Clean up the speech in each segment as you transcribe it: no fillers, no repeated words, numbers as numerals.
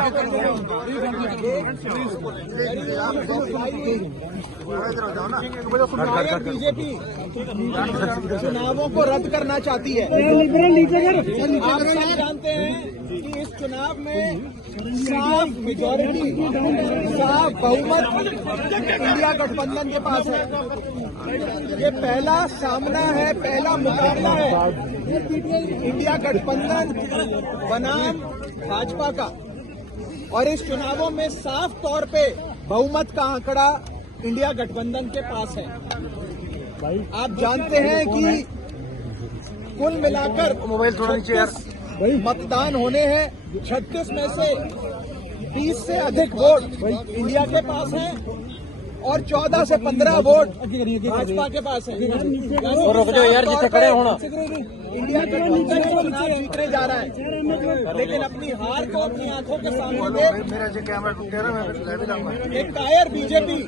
भैया। बीजेपी चुनावों को रद्द करना चाहती है। आप सब जानते हैं कि इस चुनाव में साफ मेजॉरिटी, साफ बहुमत इंडिया गठबंधन के पास है। ये पहला सामना है, पहला मुकाबला है इंडिया गठबंधन बनाम भाजपा का, और इस चुनावों में साफ तौर पे बहुमत का आंकड़ा इंडिया गठबंधन के पास है। आप जानते हैं कि कुल मिलाकर मोबाइल थोड़ा नीचे यार, मतदान होने हैं। 36 में से 20 से अधिक वोट इंडिया के पास हैं और 14 से 15 वोट भाजपा के पास है। रुक जाओ यार, जितने खड़े होना। इंडिया गठबंधन चुनाव जीतने जा रहा है, लेकिन अपनी हार को अपनी आंखों के सामने देख एक कायर बीजेपी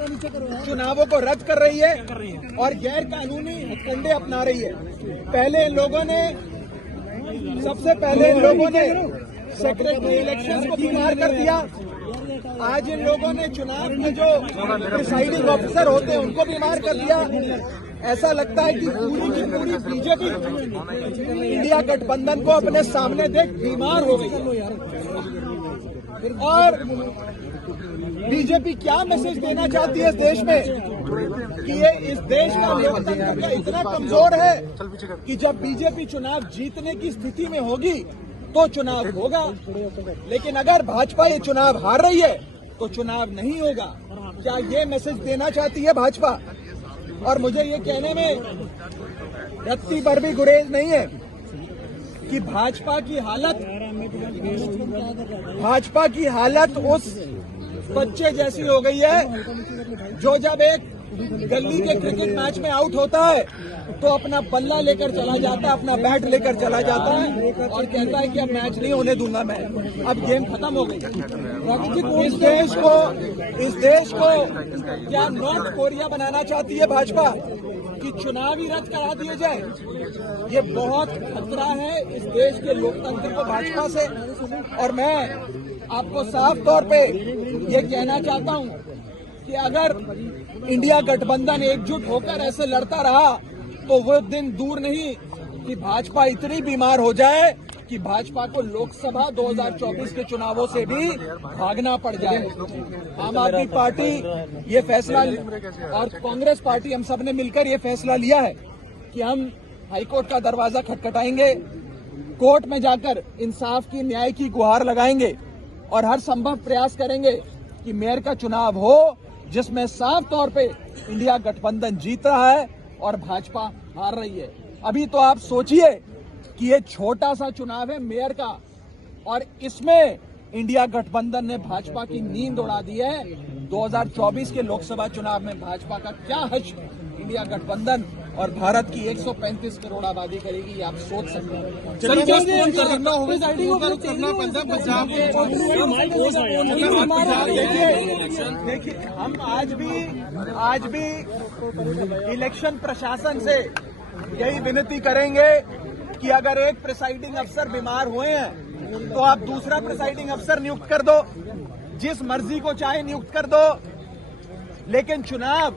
चुनावों को रद्द कर रही है और गैर कानूनी हथकंडे अपना रही है। सबसे पहले इन लोगों ने सेक्रेटरी इलेक्शन को बीमार कर दिया। आज इन लोगों ने चुनाव में जो प्रिसाइडिंग ऑफिसर होते हैं उनको बीमार कर दिया। ऐसा लगता है कि पूरी की पूरी बीजेपी इंडिया गठबंधन को अपने सामने देख बीमार हो गई। और बीजेपी क्या मैसेज देना चाहती है इस देश में कि ये इस देश का लोकतंत्र क्या इतना कमजोर है कि जब बीजेपी चुनाव जीतने की स्थिति में होगी तो चुनाव होगा, लेकिन अगर भाजपा ये चुनाव हार रही है तो चुनाव नहीं होगा। क्या ये मैसेज देना चाहती है भाजपा? और मुझे ये कहने में रत्ती भर भी गुरेज नहीं है कि भाजपा की हालत उस बच्चे जैसी हो गई है जो जब एक गली के क्रिकेट मैच में आउट होता है तो अपना बल्ला लेकर चला जाता है, अपना बैट लेकर चला जाता है और कहता है कि अब मैच नहीं होने दूंगा मैं, अब गेम खत्म हो गई। इस देश को क्या नॉर्थ कोरिया बनाना चाहती है भाजपा कि चुनाव ही रद्द करा दिए जाए? ये बहुत खतरा है इस देश के लोकतंत्र को भाजपा से। और मैं आपको साफ तौर पे ये कहना चाहता हूं कि अगर इंडिया गठबंधन एकजुट होकर ऐसे लड़ता रहा तो वो दिन दूर नहीं कि भाजपा इतनी बीमार हो जाए कि भाजपा को लोकसभा 2024 के चुनावों से भी भागना पड़ जाए। आम आदमी पार्टी ये फैसला और कांग्रेस पार्टी हम सब ने मिलकर ये फैसला लिया है कि हम हाईकोर्ट का दरवाजा खटखटाएंगे, कोर्ट में जाकर इंसाफ की, न्याय की गुहार लगाएंगे और हर संभव प्रयास करेंगे कि मेयर का चुनाव हो जिसमें साफ तौर पे इंडिया गठबंधन जीत रहा है और भाजपा हार रही है। अभी तो आप सोचिए कि ये छोटा सा चुनाव है मेयर का और इसमें इंडिया गठबंधन ने भाजपा की नींद उड़ा दी है। 2024 के लोकसभा चुनाव में भाजपा का क्या हश्र इंडिया गठबंधन और भारत की 135 करोड़ आबादी करेगी, ये आप सोच सकते हैं। देखिए, हम आज भी इलेक्शन प्रशासन से यही विनती करेंगे कि अगर एक प्रिसाइडिंग अफसर बीमार हुए हैं तो आप दूसरा प्रिसाइडिंग अफसर नियुक्त कर दो, जिस मर्जी को चाहे नियुक्त कर दो, लेकिन चुनाव